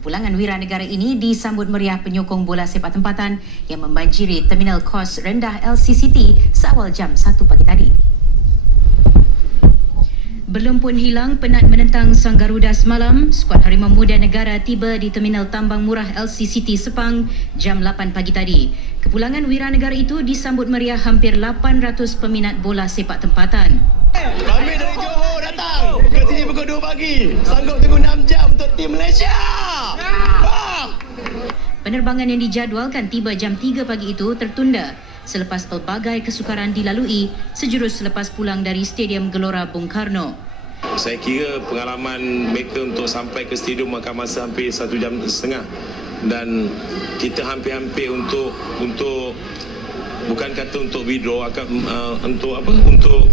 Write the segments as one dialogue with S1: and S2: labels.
S1: Kepulangan wira negara ini disambut meriah penyokong bola sepak tempatan yang membanjiri terminal kos rendah LCCT seawal jam 1 pagi tadi. Belum pun hilang penat menentang Sang Garuda semalam, skuad Harimau Muda Negara tiba di Terminal Tambang Murah LCCT Sepang jam 8 pagi tadi. Kepulangan wira negara itu disambut meriah hampir 800 peminat bola sepak tempatan.
S2: Pukul 2 pagi. Sanggup tunggu 6 jam untuk tim Malaysia. Ah!
S1: Penerbangan yang dijadualkan tiba jam 3 pagi itu tertunda selepas pelbagai kesukaran dilalui sejurus selepas pulang dari Stadium Gelora Bung Karno.
S3: Saya kira pengalaman mereka untuk sampai ke stadium makan masa hampir satu jam setengah dan kita hampir-hampir untuk untuk bukan kata untuk withdraw akan uh, untuk apa untuk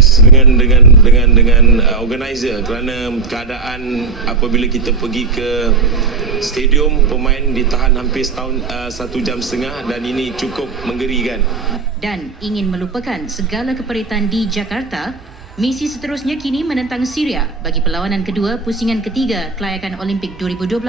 S3: protes dengan dengan dengan dengan uh, organizer kerana keadaan apabila kita pergi ke stadium pemain ditahan hampir setahun uh, satu jam setengah dan ini cukup menggerikan.
S1: Dan ingin melupakan segala keperitan di Jakarta, misi seterusnya kini menentang Syria bagi perlawanan kedua pusingan ketiga kelayakan Olimpik 2012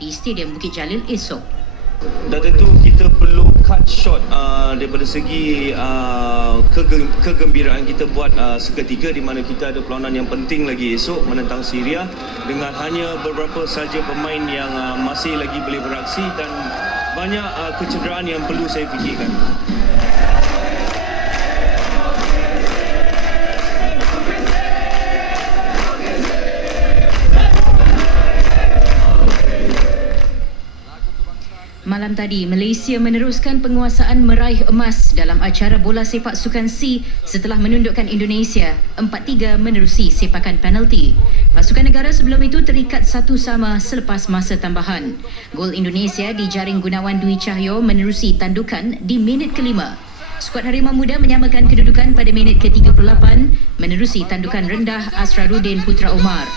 S1: di Stadium Bukit Jalil esok.
S4: Dan tentu kita perlu cut short uh, daripada segi uh, kege- kegembiraan kita buat uh, seketika di mana kita ada perlawanan yang penting lagi esok menentang Syria dengan hanya beberapa saja pemain yang uh, masih lagi boleh beraksi dan banyak uh, kecederaan yang perlu saya fikirkan.
S1: Malam tadi, Malaysia meneruskan penguasaan meraih emas dalam acara bola sepak sukan C setelah menundukkan Indonesia 4-3 menerusi sepakan penalti. Pasukan negara sebelum itu terikat satu sama selepas masa tambahan. Gol Indonesia dijaring Gunawan Dwi Cahyo menerusi tandukan di minit kelima. Skuad Harimau Muda menyamakan kedudukan pada minit ke-38 menerusi tandukan rendah Asraruddin Putra Umar.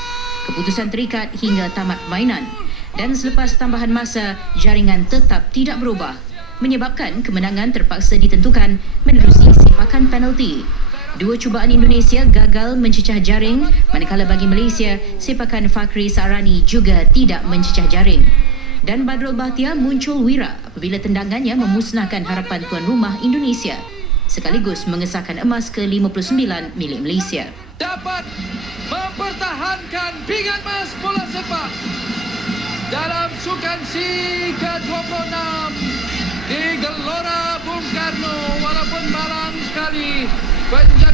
S1: Keputusan terikat hingga tamat permainan dan selepas tambahan masa, jaringan tetap tidak berubah menyebabkan kemenangan terpaksa ditentukan menerusi sepakan penalti. Dua cubaan Indonesia gagal mencecah jaring manakala bagi Malaysia, sepakan Fakri Sarani juga tidak mencecah jaring. Dan Badrul Bahtia muncul wira apabila tendangannya memusnahkan harapan tuan rumah Indonesia sekaligus mengesahkan emas ke-59 milik Malaysia.
S5: dapat mempertahankan pingat emas bola sepak dalam Sukan C ke-26 di Gelora Bung Karno. Walaupun malang sekali penjaga